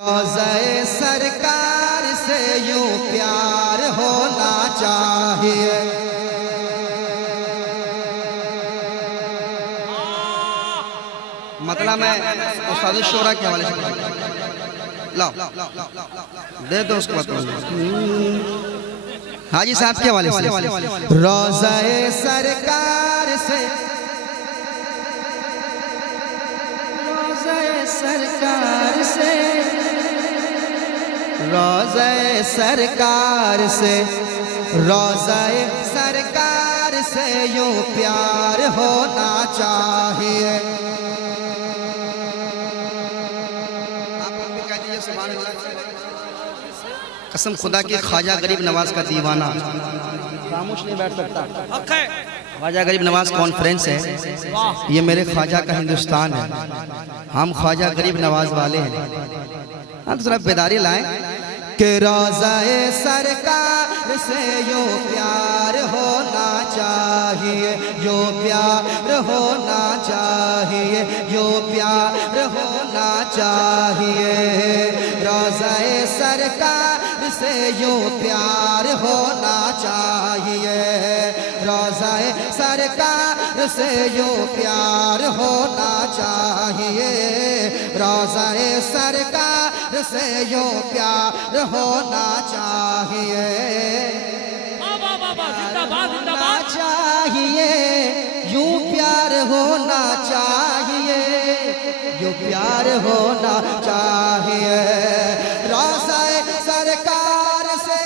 रोज़े सरकार से यूं प्यार होना चाहिए। मतलब मैं उस्ताद शोरा के हवाले से लाओ दे दो उसको हाजी साहब के हवाले से। रोज़े सरकार से, रोज़े सरकार से, रोज़े सरकार से, रोज़े सरकार से यूं प्यार होना चाहिए। कसम खुदा की ख्वाजा गरीब नवाज का दीवाना खामोश नहीं बैठ सकता। ख्वाजा गरीब नवाज कॉन्फ्रेंस है, ये मेरे ख्वाजा का हिंदुस्तान है, हम ख्वाजा गरीब नवाज वाले हैं। हम तो थोड़ा बेदारी लाएं कि रोज़े सरकार से यूं प्यार होना चाहिए, यूं प्यार होना चाहिए, यूं प्यार होना चाहिए। रोज़े सरकार से यूं प्यार होना चाहिए। रोज़े सरकार से यूं प्यार होना चाहिए। रोज़े सरकार से यूं प्यार होना चाहिए। होना चाहिए, यूं प्यार होना चाहिए, यूं प्यार होना चाहिए। रोज़े सरकार से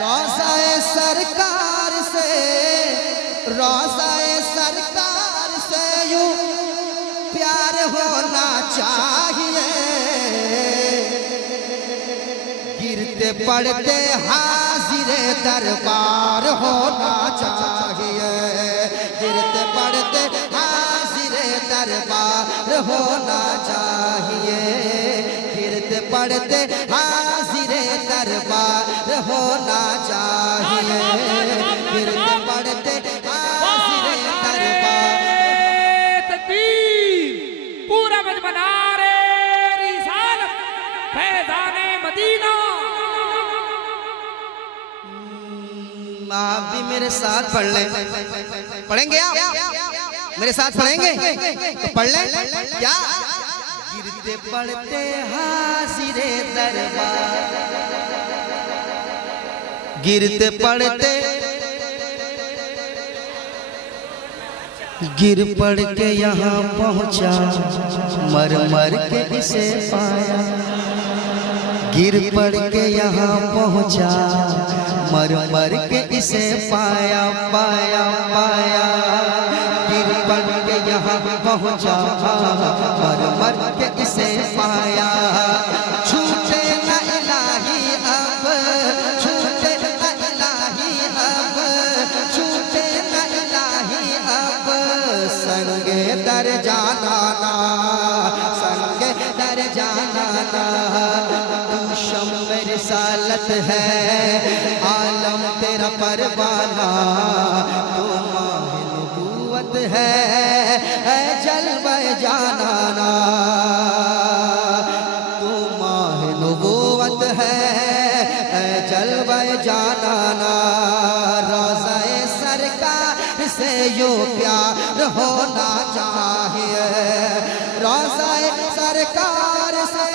रोज़े सरकार से, रोज़े सरकार से यूं प्यार होना चाहिए। गिरते पड़ते हाजिरे दरबार होना चाहिए। गिरते पड़ते हाजिरे दरबार होना चाहिए। गिरते पड़ते हाजिरे दरबार होना चाहिए। गिरते पड़ते हाजिरे दरबार। तकबीर पूरा मजमना रे रिसालत फैज़ाने मदीना। आप भी मेरे साथ पढ़ लें। पढ़ेंगे आप मेरे साथ पढ़ेंगे तो पढ़ लें क्या। गिरते पड़ते हाजिरे दरबार, गिरते पड़ते, गिर पड़ के यहाँ पहुँचा, मर मर के इसे पाया। गिर पड़ के यहाँ पहुँचा, मर मर के इसे पाया, पाया, पाया। गिर पड़ के यहाँ पहुँचा, मर मर के इसे पाया। छूटे न इलाही अब, छूटे न इलाही अब, छूटे न इलाही अब। संगे दर जाना ना, संगे दर जाना ना। तू शम्म रिसालत है, आलम तेरा परवाना। तू माह नबूवत है जलवा जाना ना। तू माह नबूवत है जलवा जाना ना। रोज़े सरकार से यूं प्यार होना चाहिए। रोज़े सरकार से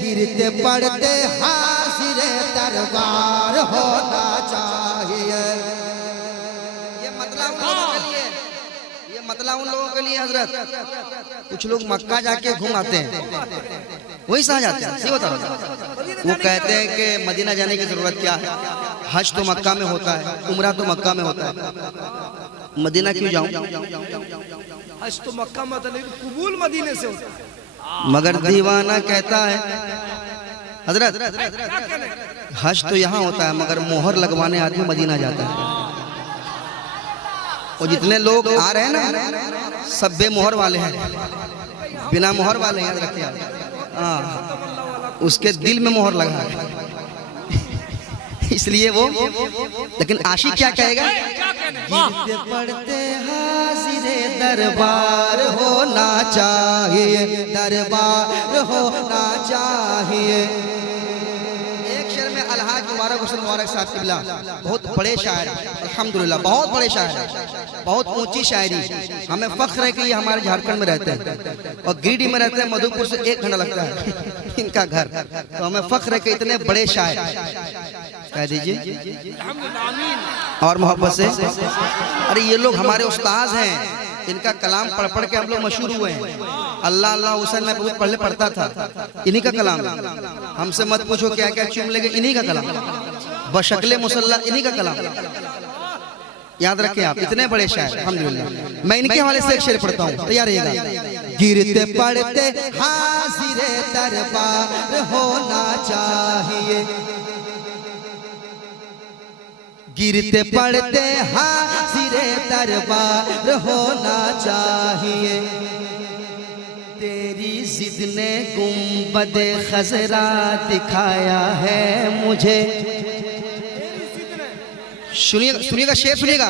गिरते पड़ते हाजिरे दरबार होना चाहिए। ये मतलब उन लोगों के लिए, ये मतलब उन लोगों के लिए हजरत। कुछ लोग मक्का जाके घूम आते हैं, वही सहा जाते हैं। सही बता रहा हूं। वो कहते हैं कि मदीना जाने की जरूरत क्या है, हज तो मक्का में होता है, उम्रा तो मक्का में होता है, मदीना क्यों जाऊं। हज तो मक्का में होता है, लेकिन कबूल मदीने से होता है। मगर दीवाना कहता है हजरत हज तो यहाँ होता है मगर मोहर लगवाने आदमी मदीना जाता है। और जितने लोग आ रहे हैं ना सब बेमोहर वाले हैं, बिना मोहर वाले याद रखिए आप। हाँ, उसके दिल में मोहर लगा है इसलिए वो। लेकिन आशिक क्या कहेगा? गिरते पड़ते हाजिरे दरबार होना चाहिए, दरबार होना चाहिए। एक शेर में अलहाज मुबारक हुसैन मुबारक साहब किबला बहुत बड़े शायर, अल्हम्दुलिल्लाह बहुत बड़े शायर, बहुत ऊंची शायरी। हमें फख्र है कि ये हमारे झारखंड में रहते हैं और गिरिडीह में रहते हैं। मधुपुर से 1 घंटा लगता है इनका घर, तो हमें फख्र है कि इतने बड़े शायर। कह दीजिए और मोहब्बत से। अरे ये लोग हमारे उस्ताद हैं, इनका कलाम पढ़ पढ़ के हम लोग मशहूर हुए हैं। अल्लाह अल्लाह हुसैन में बहुत पढ़ले पढ़ता था, इन्हीं का कलाम। हमसे मत पूछो क्या क्या चुम लेंगे, इन्हीं का कलाम। बशकले मुसल्ला इन्हीं का कलाम। याद रखें आप, इतने बड़े शायर अल्हम्दुलिल्लाह। मैं इनके हवाले से एक शेर पढ़ता हूँ, तैयार रहिएगा। गिरते पड़ते हाजिरे दरबार होना चाहिए, गिरते पड़ते हाजिरे दरबार होना चाहिए। तेरी जिद ने गुंबदे खजरा दिखाया है मुझे। सुनिएगा शेर सुनिएगा।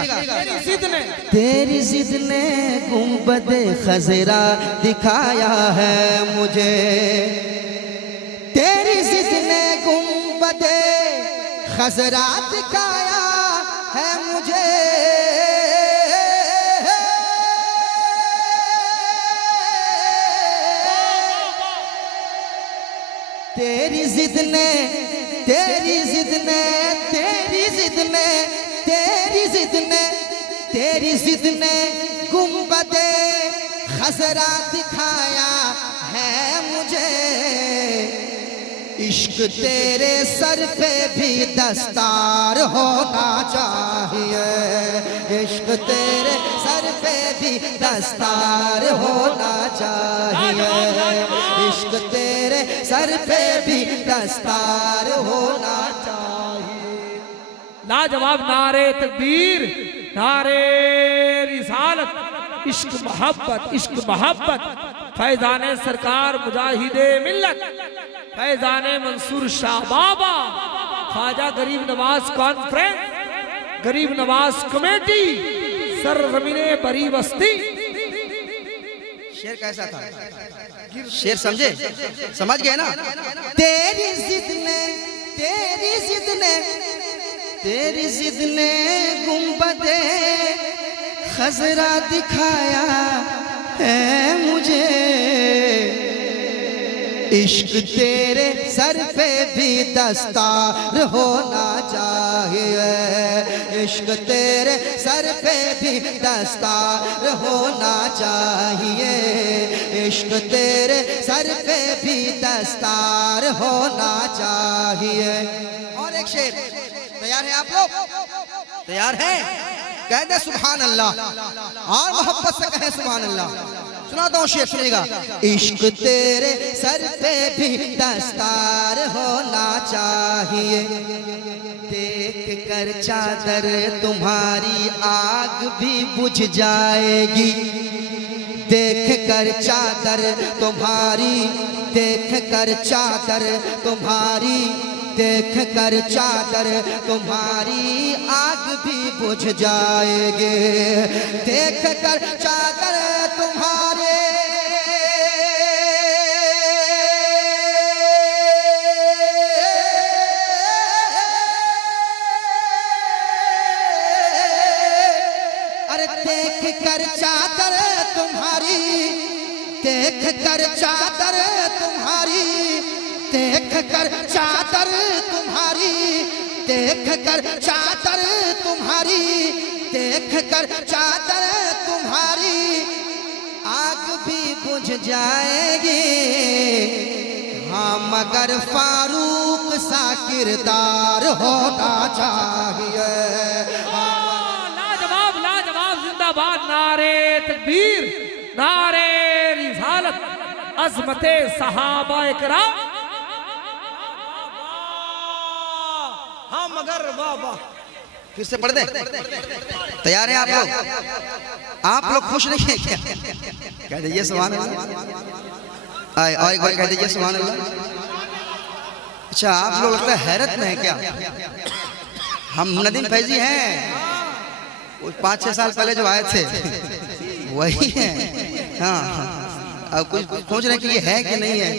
तेरी जिद ने गुंबदे खजरा दिखाया है मुझे, तेरी जिद ने गुंबदे खजरा दिखाया है मुझे। तेरी जिद ने, तेरी जिद ने, तेरी जिद ने, तेरी जिद ने, तेरी जिद ने गुंबदे खजरा दिखाया है मुझे। इश्क तेरे सर पे भी दस्तार होना चाहिए, इश्क तेरे सर पे भी दस्तार होना चाहिए, इश्क तेरे सर पे भी दस्तार होना चाहिए। लाजवाब नारे तकबीर, नारे रिसालत, इश्क मोहब्बत, इश्क मोहब्बत। फैजाने सरकार मुजाहिदे मिल्लत, फैजाने मंसूर शाह बाबा, ख्वाजा गरीब नवाज कॉन्फ्रेंस, गरीब नवाज कमेटी, सरजमीने बरी बस्ती। शेर कैसा था? शेर समझे? समझ गए ना? तेरी जिद ने, तेरी जिद ने, तेरी जिद ने गुंबदे खजरा दिखाया है मुझे। इश्क तेरे सर पे भी दस्तार होना चाहिए, इश्क तेरे सर पे भी दस्तार होना चाहिए, इश्क तेरे सर पे भी दस्तार होना चाहिए। और एक शेर, तैयार है आप लोग? तैयार है? कह दे सुभान अल्लाह और मोहब्बत से कहें सुभान अल्लाह। सुनाता हूँ शेर, सुनिएगा। इश्क तेरे सर पे भी दस्तार होना चाहिए, देख कर चादर तुम्हारी आग भी बुझ जाएगी, देख कर चादर तुम्हारी, देख कर चादर तुम्हारी, देख कर चादर तुम्हारी आग भी बुझ जाएगी, देख कर चादर तुम्हारे। अरे देख कर चादर तुम्हारी, देख कर चादर तुम्हारी, देख कर चादर तुम्हारी, देख कर चादर तुम्हारी, देख कर चादर तुम्हारी आग भी बुझ जाएगी। हाँ मगर फारूक सा किरदार होना चाहिए। लाजवाब लाजवाब, जिंदाबाद। नारे तकबीर, नारे रिसालत, अजमते सहाबा इकराम। हाँ मगर वाह वाह, फिर से पढ़ दे। तैयार हैं आप लोग? आप लोग खुश नहीं हैं क्या? कह दीजिए सुभान अल्लाह। और एक बार कह दीजिए सुभान अल्लाह। अच्छा, आप लोग लगता है हैरत में है क्या? हम नदीम फैजी हैं, वो 5-6 साल पहले जो आए थे वही हैं। हाँ, अब कुछ सोच रहे हैं कि ये है कि नहीं है,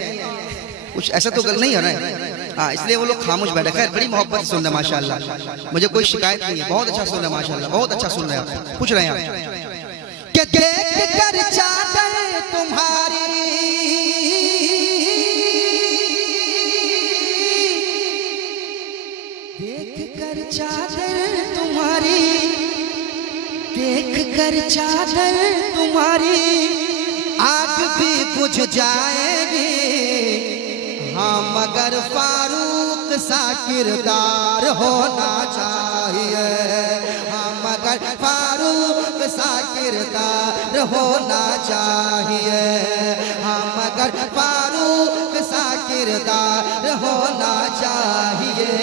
कुछ ऐसा तो गल नहीं हो रहा है। हाँ, इसलिए वो लोग खामोश बैठे। खैर, बड़ी मोहब्बत से सुन रहे हैं माशाल्लाह, मुझे कोई शिकायत नहीं है। बहुत अच्छा सुन रहे हैं माशाल्लाह, बहुत अच्छा सुन रहे हैं आप। पूछ रहे हैं आप कि देख कर चादर तुम्हारी, देख कर चादर तुम्हारी, देख कर चादर तुम्हारी आग भी बुझ जाएगी। हाँ मगर फारूक सा किरदार होना चाहिए। हाँ मगर फारूक सा किरदार होना चाहिए। हाँ मगर फारूक सा किरदार होना चाहिए।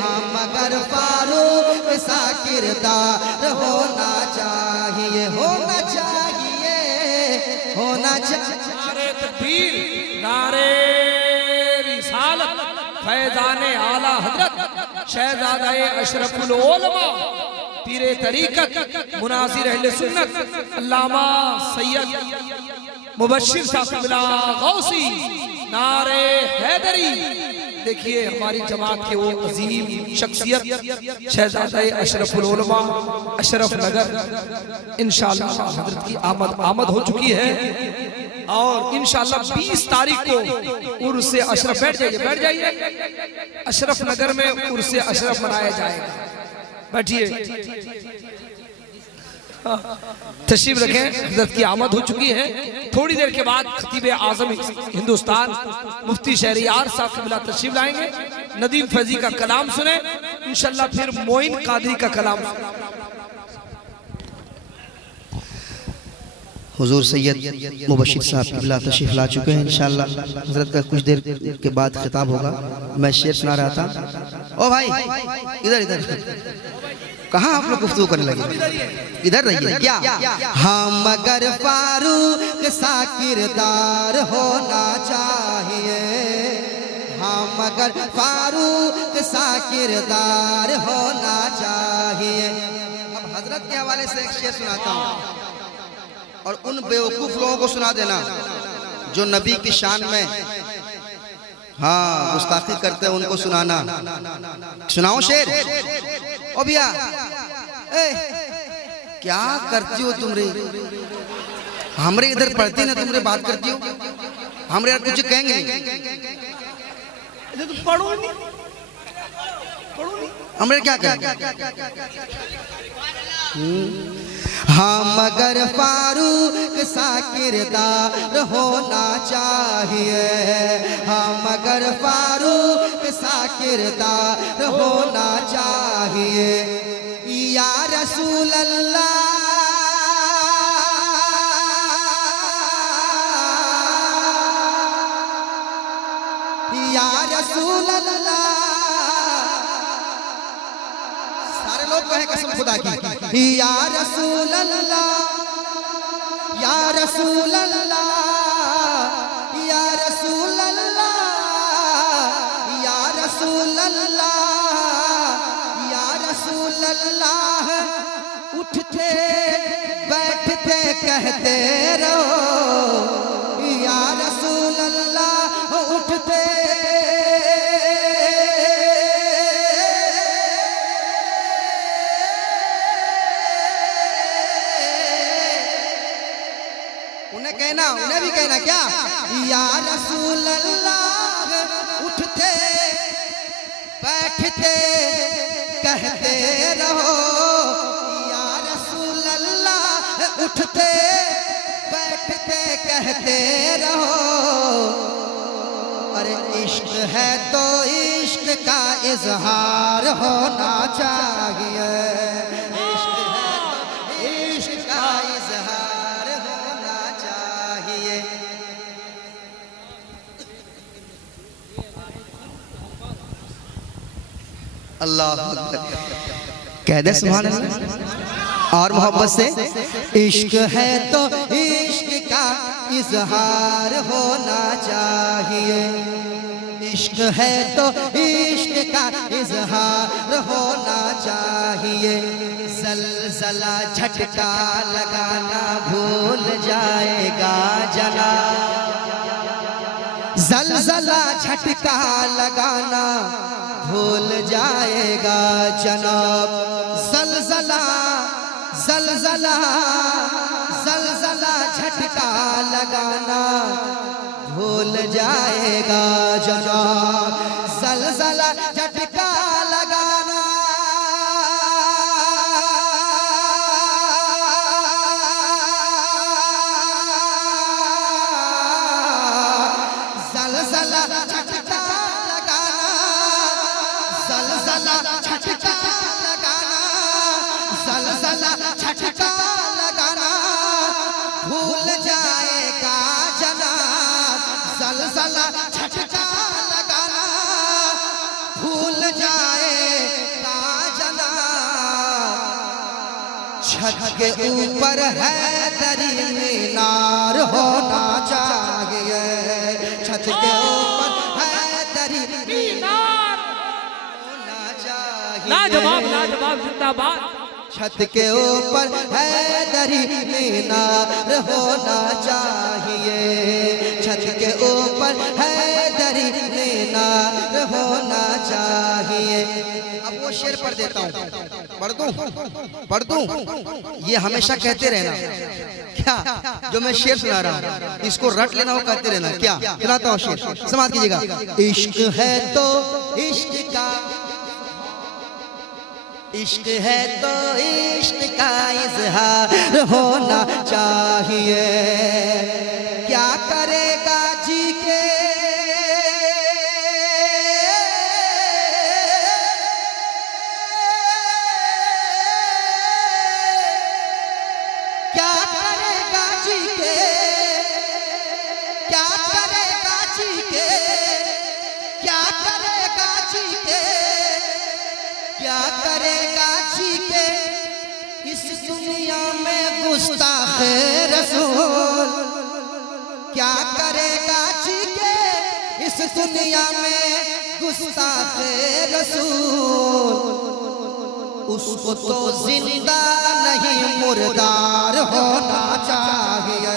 हाँ मगर फारूक सा किरदार होना चाहिए, होना चाहिए, होना चाहिए। नारे तकबीर, नारे रिसालत, फैज़ाने आला हजरत शहजादाए अशरफुल उलमा, पीरे तरीकत, मुनासिर अहले सुन्नत, अल्लामा सैयद मुबश्शिर साहिब गौसी, नारे हैदरी। देखिए हमारी जमात के वो अजीम शख्सियत शहजादाए अशरफुल उलमा अशरफ नगर, इंशाअल्लाह हजरत की आमद हो चुकी है। और इंशाअल्लाह 20 तारीख को उर्स अशरफ, बैठ जाइए अशरफ नगर में उर्स अशरफ मनाया जाएगा। बैठिए, तशरीफ रखें, हजरत की आमद हो चुकी है। थोड़ी देर के बाद खतीब आजम हिंदुस्तान मुफ्ती शहरियार साहब क़िबला तशरीफ लाएंगे। नदीम फैजी का कलाम सुने इंशाअल्लाह, फिर मोइन कादरी का कलाम सुने। हुजूर सैयद मुबश्शिर साहब क़िबला तशरीफ ला चुके हैं। इंशाअल्लाह हजरत का कुछ देर के बाद खिताब होगा। मैं शेर सुना रहा था। ओ भाई इधर इधर, कहाँ आप लोग गुफ्तगू करने लगे? इधर रहिए। क्या? हाँ मगर फारूक सा किरदार होना चाहिए। हाँ मगर फारूक सा किरदार होना चाहिए। अब हजरत के हवाले से एक शेर सुनाता हूँ, और उन बेवकूफ लोगों को सुना देना जो नबी की शान में हाँ गुस्ताखी करते हैं, उनको सुनाना। सुनाओ शेर। ओ भैया, क्या करती हो तुम रे? हमरे इधर पढ़ती ना, तुमरे बात करती हो। हमरे यार कुछ कहेंगे नहीं, पढ़ो नहीं, हमरे क्या कहेंगे? हाँ मगर फारूक सा किरदार होना चाहिए। हाँ मगर फारूक सा किरदार होना चाहिए। या रसूल अल्लाह, या रसूल अल्लाह, सारे लोग कहें कसम खुदा की। या रसूल अल्लाह, या रसूल अल्लाह, या रसूल अल्लाह, या रसूल अल्लाह, या रसूल अल्लाह। उठते बैठते कहते रहो या रसूल अल्लाह। उठते कहना, उन्हें भी कहना क्या? या रसूल अल्लाह। उठते बैठते कहते रहो या रसूल अल्लाह। उठते बैठते कहते रहो। अरे इश्क है तो इश्क का इजहार होना चाहिए। इश्क है तो इश्क का इजहार होना चाहिए। अल्लाह कह दे सुभान अल्लाह। और मोहब्बत से इश्क है तो इश्क का इजहार होना चाहिए, इश्क है तो इश्क का इजहार होना चाहिए। जलजला झटका लगाना भूल जाएगा जनाब, जलजला झटका लगाना भूल जाएगा जनाब। जलजला जलजला जलजला झटका लगाना भूल जाएगा जनाब। जलजला झटका लगाना जलजला झटका लगाना, जलजला झटका लगाना, जलजला झटका लगाना भूल जाएगा जनाब। जलजला झटका लगाना भूल जाएगा जनाब। छत के ऊपर हैदरी मीनार होना चाहिए, छत के ऊपर हैदरी मीनार होना चाहिए। लाजवाब लाजवाब जिंदाबाद। छत के ऊपर हैदरी मीनार होना चाहिए, छत के ऊपर हैदरी मीनार होना चाहिए। अब वो शेर पढ़ देता हूँ, पढ़ दूं ये हमेशा कहते रहना क्या, जो मैं शेर सुना रहा हूँ इसको रट लेना, वो कहते रहना क्या। सुनाता हूँ शेर, समाप्त कीजिएगा। इश्क है तो इश्क का, इश्क है तो इश्क का इजहार होना चाहिए। क्या करेगा जी के क्या करेगा जी के, क्या करेगा जी के, क्या करेगा जी के, क्या करेगा जी के इस दुनिया में गुस्ताख रसूल। क्या करेगा जी के इस दुनिया में गुस्ताख रसूल। उसको तो जिंदा नहीं मुर्दार होना चाहिए,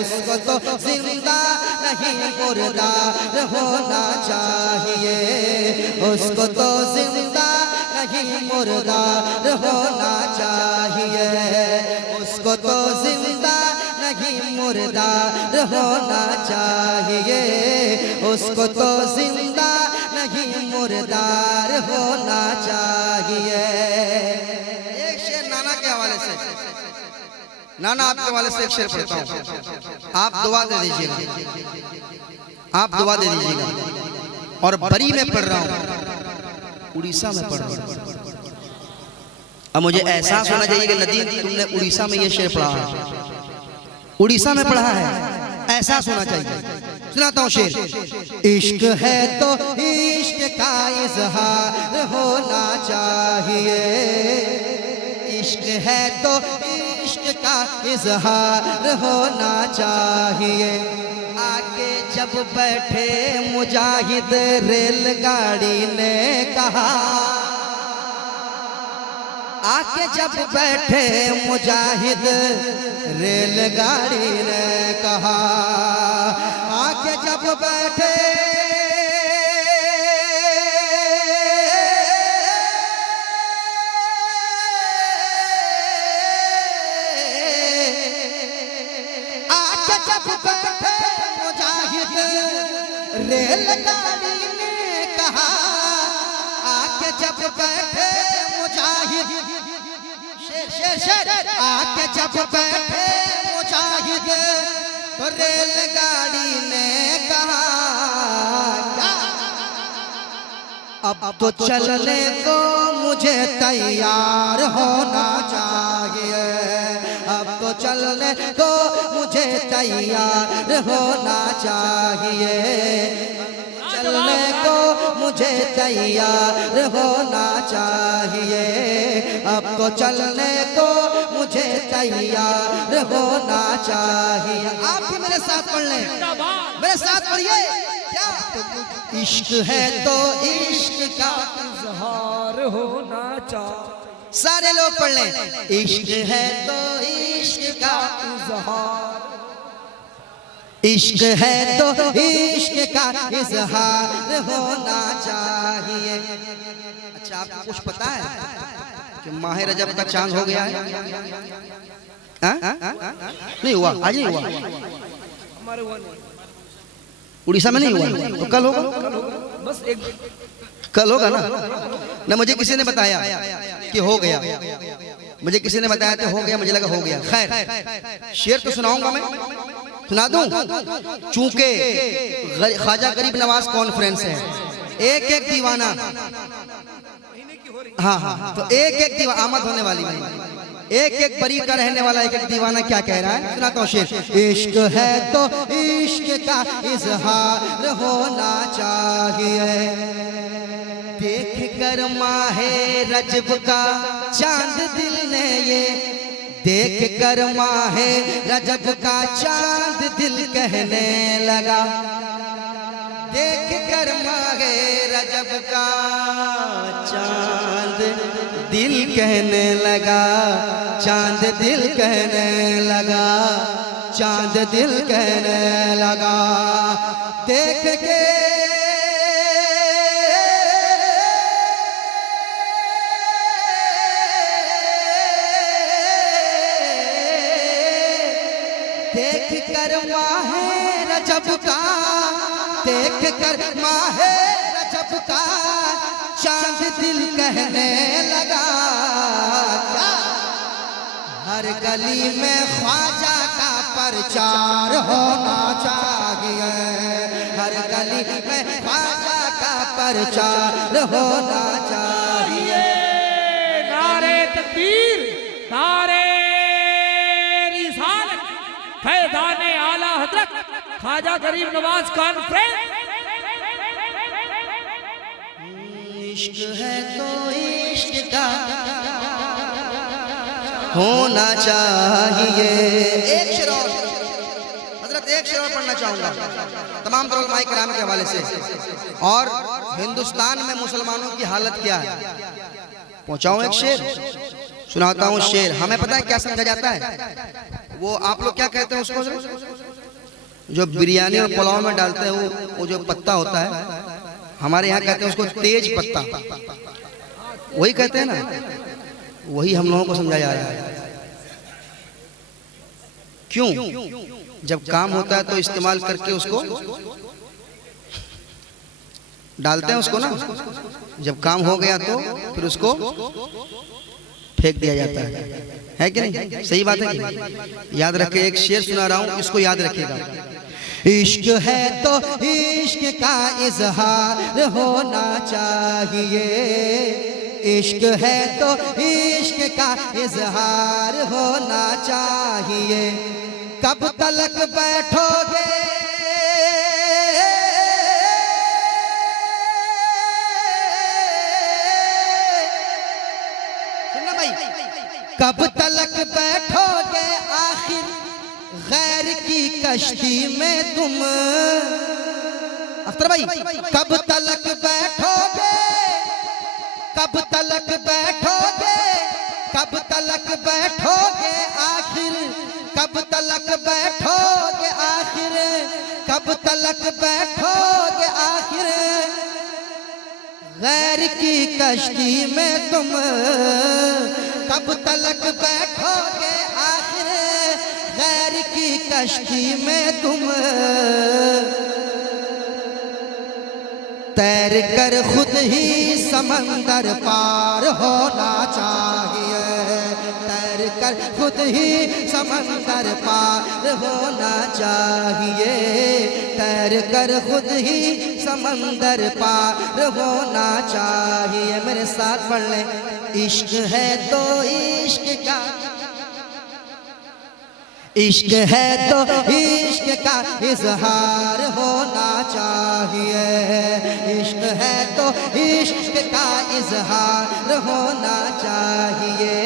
उसको तो जिंदा नहीं मुर्दार होना चाहिए, उसको तो जिंदा नहीं मुर्दार होना चाहिए, उसको तो जिंदा नहीं मुर्दार होना चाहिए, उसको तो जिंदा नहीं मुर्दार होना चाहिए। एक शेर नाना के हवाले से, नाना आपके हवाले से एक शेर पढ़ता हूँ, आप दुआ दे दीजिएगा, आप दुआ दे दीजिएगा। और बरी में पढ़ रहा हूँ, उड़ीसा में पढ़ रहा हूँ। अब मुझे एहसास होना चाहिए कि नदीम तुमने उड़ीसा में ये शेर पढ़ा है, उड़ीसा में पढ़ा है, एहसास होना चाहिए। सुनाता हूँ शेर। इश्क है तो इश्क का इजहार होना चाहिए, इश्क है तो इश्क का इजहार होना चाहिए। आगे जब बैठे मुजाहिद रेलगाड़ी ने कहा, आके जब बैठे मुजाहिद रेलगाड़ी ने कहा, आके जब बैठे आके जब बैठे मुजाहिद रेलगाड़ी ने कहा, आके जब बैठे मुजाहिद आके जब बैठे मुजाहिद तो रेलगाड़ी ने कहा, अब तो चलने को मुझे तैयार होना चाहिए, अब तो चलने को मुझे तैयार होना चाहिए, चलने को मुझे तैयार होना चाहिए। अब तो चलने को मुझे तैयार होना चाहिए। आप भी मेरे साथ पढ़ लें, मेरे साथ पढ़िए। क्या इश्क है तो इश्क का इजहार होना चाहिए। सारे लोग पढ़ लें। इश्क है तो इश्क का इजहार, इश्क है तो इश्क का इजहार होना चाहिए। अच्छा, आपको कुछ पता है कि माह रजब का चांद हो गया है? नहीं हुआ, आज नहीं हुआ, हमारे हुआ नहीं, उड़ीसा में नहीं हुआ, तो कल होगा। बस एक कल होगा ना। न मुझे किसी ने बताया कि हो गया, मुझे किसी ने बताया तो हो गया, मुझे लगा हो गया। खैर, शेर तो सुनाऊंगा मैं, सुना दूं? चूंकि ख्वाजा गरीब नवाज कॉन्फ्रेंस है, एक एक दीवाना, हाँ हाँ, तो एक एक दीवाना आमद होने वाली है, एक एक बरी का रहने वाला एक एक दीवाना क्या कह रहा है, सुनाता हूँ शेर। इश्क है तो इश्क का इजहार होना चाहिए। देख कर माहे रजब का चांद दिल ने ये, देख कर माहे रजब का चांद दिल कहने लगा। देख कर माहे रजब का चांद दिल कहने लगा, चांद दिल कहने लगा, चांद दिल कहने लगा। देख के देख कर माहे रजब का, देख कर माहे रजब का चांद दिल कहने लगा। क्या हर गली में ख्वाजा का प्रचार होना चाहिए, हर गली में ख्वाजा का प्रचार होना चाहिए। नारे तकबीर, नारे रिसालत, फैज़ाने आला हज़रत ख्वाजा गरीब नवाज कॉन्फ्रेंस। इश्क है तो इश्क का होना चाहिए। एक शेर और हजरत, एक शेर और पढ़ना चाहूंगा तमाम तरह माई कराम के हवाले से। और हिंदुस्तान में मुसलमानों की हालत क्या है, पहुंचाऊं एक शेर, सुनाता हूँ शेर। हमें पता है क्या समझा जाता है, वो आप लोग क्या कहते हैं उसको, जो बिरयानी और पुलाव में डालते हैं वो जो पत्ता होता है, हमारे यहाँ कहते हैं उसको तेज पत्ता, वही कहते हैं ना, वही हम लोगों को समझा जा रहा है। क्यों? जब काम होता है तो इस्तेमाल करके उसको डालते हैं उसको ना, जब काम हो गया तो फिर उसको फेंक दिया जाता है कि नहीं? सही बात है कि? याद रखे, एक शेर सुना रहा हूं, इसको याद रखिएगा। इश्क है तो इश्क का इजहार होना चाहिए, इश्क है तो इश्क का इजहार होना चाहिए। कब तलक बैठोगे सुनना भाई, कब तलक बैठोगे आखिर गैर की कश्ती में तुम, अख्तर भाई, कब तलक बैठोगे, कब तलक बैठोगे, कब तलक बैठोगे आखिर, कब तलक बैठोगे आखिर, कब तलक बैठोगे आखिर गैर की कश्ती में तुम, कब तलक बैठोगे आखिर गैर की कश्ती में तुम। तैर कर खुद ही समंदर पार होना चाहिए, तैर कर खुद ही समंदर पार होना चाहिए, तैर कर खुद ही समंदर पार होना चाहिए। मेरे साथ पढ़ लें। इश्क है तो इश्क का, इश्क है तो इश्क का इजहार होना चाहिए, इश्क है तो इश्क का इजहार होना चाहिए,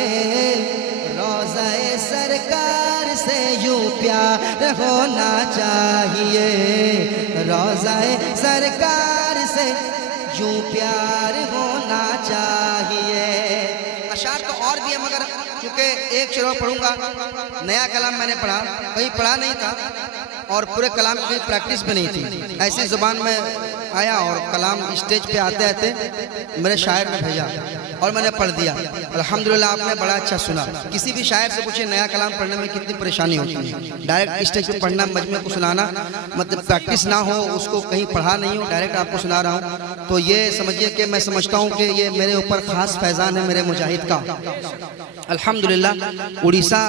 रोज़ाए सरकार से यूं प्यार होना चाहिए, रोज़ाए सरकार से यूं प्यार होना चाहिए। अशार तो और भी है मगर क्योंकि एक शेर पढ़ूंगा, नया कलाम मैंने पढ़ा, कहीं पढ़ा नहीं था और पूरे कलाम की प्रैक्टिस भी नहीं थी, ऐसी ज़ुबान में आया और कलाम स्टेज पे आते आते मेरे शायर ने भेजा और मैंने पढ़ दिया। अल्हम्दुलिल्लाह आपने बड़ा अच्छा सुना। किसी भी शायर से पूछे नया कलाम पढ़ने में कितनी परेशानी होती है, डायरेक्ट स्टेज पे पढ़ना, मजमे को सुनाना, मतलब प्रैक्टिस ना हो, उसको कहीं पढ़ा नहीं हो, डायरेक्ट आपको सुना रहा हूँ, तो ये समझिए कि मैं समझता हूँ कि ये मेरे ऊपर ख़ास फैज़ान है मेरे मुजाहिद का। अल्हम्दुलिल्लाह उड़ीसा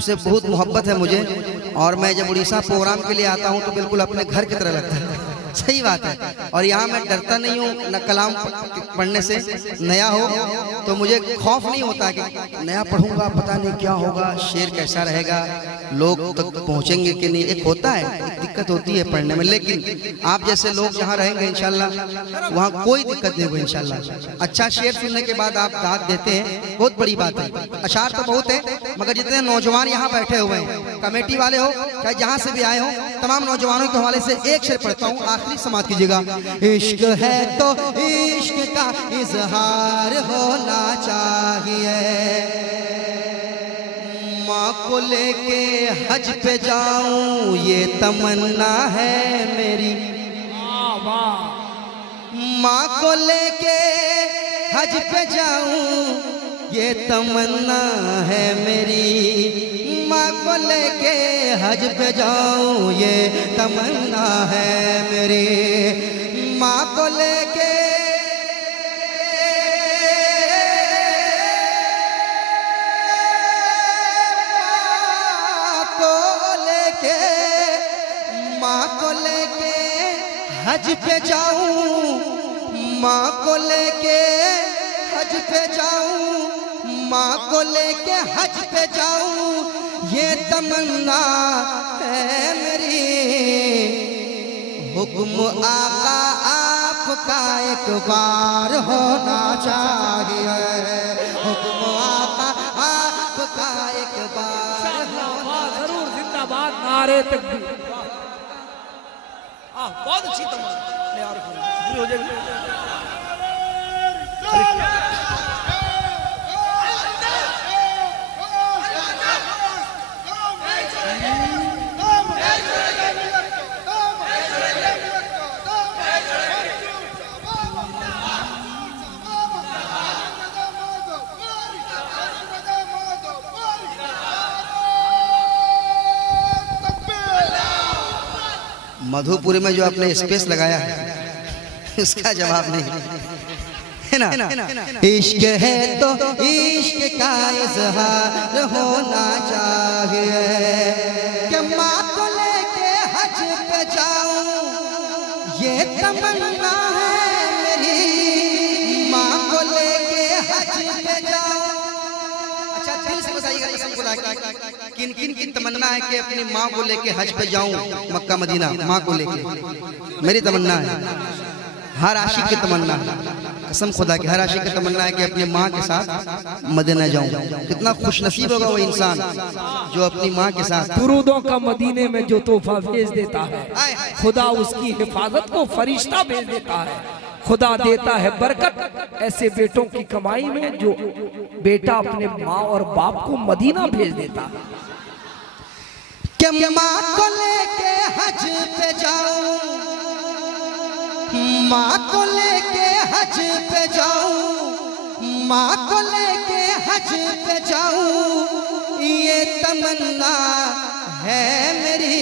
से बहुत मोहब्बत है मुझे और मैं जब उड़ीसा प्रोग्राम के लिए आता हूँ तो बिल्कुल अपने घर की तरह लगता है। सही बात है। और यहाँ मैं डरता नहीं हूँ न कलाम पढ़ने से, नया हो तो मुझे खौफ नहीं होता कि नया पढ़ूंगा पता नहीं क्या होगा, शेर कैसा रहेगा, लोग तक पहुँचेंगे कि नहीं। एक होता है, एक दिक्कत होती है पढ़ने में, लेकिन आप जैसे लोग जहाँ रहेंगे इंशाल्लाह वहाँ कोई दिक्कत नहीं होगी इंशाल्लाह। अच्छा शेर सुनने के बाद आप दाद देते हैं, बहुत बड़ी बात है। अशार तो बहुत है मगर जितने नौजवान यहाँ बैठे हुए हैं, कमेटी वाले हो चाहे जहाँ से भी आए हो, तमाम नौजवानों के हवाले से एक शेर पढ़ता हूँ, आखिरी समात कीजिएगा। इश्क है तो इश्क का इजहार होना चाहिए, माँ को लेके हज पे जाऊं ये तमन्ना है मेरी, माँ को लेके हज पे जाऊं ये तमन्ना है मेरी, माँ को लेके हज पे जाऊं ये तमन्ना है मेरी, माँ को लेके माँ को लेके हज पे जाऊं, माँ को लेके हज पे जाऊं, माँ को लेके हज पे जाऊं ये तमन्ना है मेरी। हुक्म आका आपका एक बार होना चाहिए, हुक्म आका आपका एक बार होना जरूर। जिंदाबाद, नारे तकबीर। बहुत अच्छी हो जाएगी। मधुपुरी में जो आपने स्पेस लगाया है उसका जवाब नहीं है ना। इश्क है तो इश्क का इजहार होना चाहिए, कि माँ को लेके हज पे जाऊं ये तमन्ना है मेरी, माँ को लेके हज पे जाऊं। अच्छा दिल से बताइएगा कसम खुदा की, किन किन की तमन्ना है कि अपनी माँ को लेके हज पे जाऊं मक्का मदीना, माँ को लेके। मेरी तमन्ना है, हर आशिक की तमन्ना है, कसम खुदा की हर आशिक की तमन्ना है कि अपनी माँ के साथ मदीना जाऊं। कितना खुशनसीब होगा वो इंसान जो अपनी माँ के साथ। दुरूदों का मदीने में जो तोहफा भेज देता है, खुदा उसकी हिफाजत को फरिश्ता भेज देता है। खुदा देता है बरकत ऐसे बेटों की कमाई में जो बेटा अपने माँ और बाप को मदीना भेज देता है। कि माँ को लेके हज पे जाऊं, माँ को लेके हज पे जाऊं, माँ को लेके हज पे जाऊं ये तमन्ना है मेरी,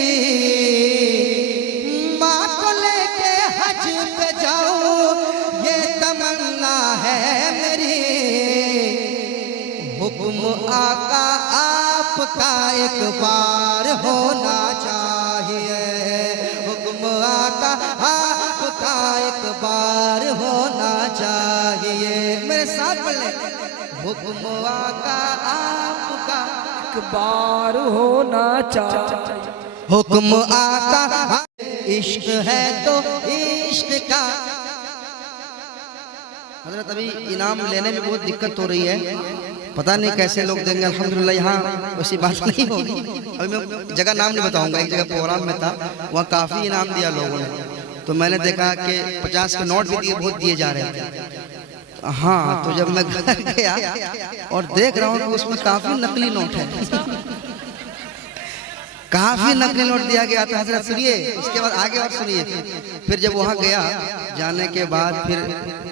माँ को लेके हज पे जाऊं ये तमन्ना है मेरी। हुक्म आका आपका एक बार होना चाहिए, हुक्म आका आपका एक बार होना चाहिए। मेरे साथ पढ़ ले, हुक्म आका आपका एक बार होना चाहिए, हुक्म आका इश्क है तो इश्क का। हजरत अभी इनाम लेने में बहुत दिक्कत हो रही है, पता नहीं कैसे लोग देंगे। अल्हम्दुलिल्लाह यहाँ वैसी बात नहीं होगी। अभी मैं जगह नाम नहीं बताऊंगा, एक जगह प्रोग्राम में था, वहाँ काफ़ी इनाम दिया लोगों ने, तो मैंने देखा कि 50 के नोट भी दिए, बहुत दिए जा रहे थे। हाँ, तो जब मैं घर गया और देख रहा हूँ कि उसमें काफ़ी नकली नोट है, काफी नकली नोट दिया गया था। हजरत सुनिए, उसके बाद आगे और सुनिए। फिर जब वहाँ गया, जाने के बाद फिर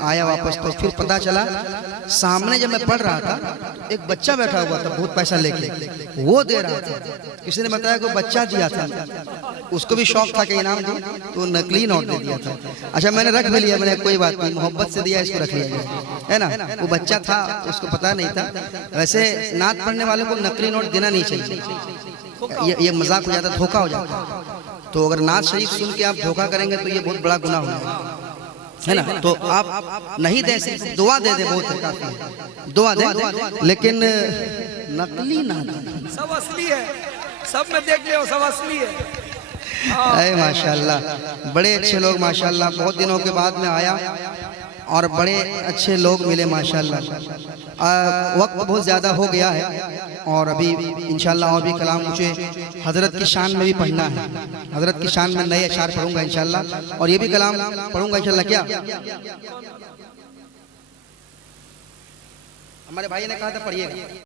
आया वापस, तो फिर पता चला सामने जब मैं पढ़ रहा था एक बच्चा बैठा हुआ था बहुत पैसा लेके, वो दे रहा था। किसी ने बताया कि बच्चा दिया था, उसको भी शौक था कि इनाम दूं, तो नकली नोट दे दिया था। अच्छा, मैंने रख भी लिया, मैंने कोई बात नहीं, मोहब्बत से दिया, इसको रख लिया है ना। वो बच्चा था, उसको पता नहीं था। वैसे नात पढ़ने वाले को नकली नोट देना नहीं चाहिए, ये मजाक हो जाता, धोखा हो जाता। तो अगर नात शरीफ सुन के आप धोखा करेंगे तो ये बहुत बड़ा गुनाह होगा, है ना। तो आप नहीं दे सकते, दुआ दे दे, बहुत है, काफी दुआ दे, लेकिन नकली ना दे। सब असली है, सब में देख लियो, सब असली है। अरे माशाल्लाह, बड़े अच्छे लोग माशाल्लाह। बहुत दिनों के बाद में आया और बड़े अच्छे लोग मिले माशाल्लाह। वक्त बहुत ज़्यादा हो गया है और अभी इंशाल्लाह और भी कलाम मुझे हज़रत की शान में भी पढ़ना है। हज़रत की शान में नए अशार पढ़ूंगा इंशाल्लाह, और ये भी कलाम पढ़ूंगा इंशाल्लाह। क्या हमारे भाई ने कहा था पढ़िएगा।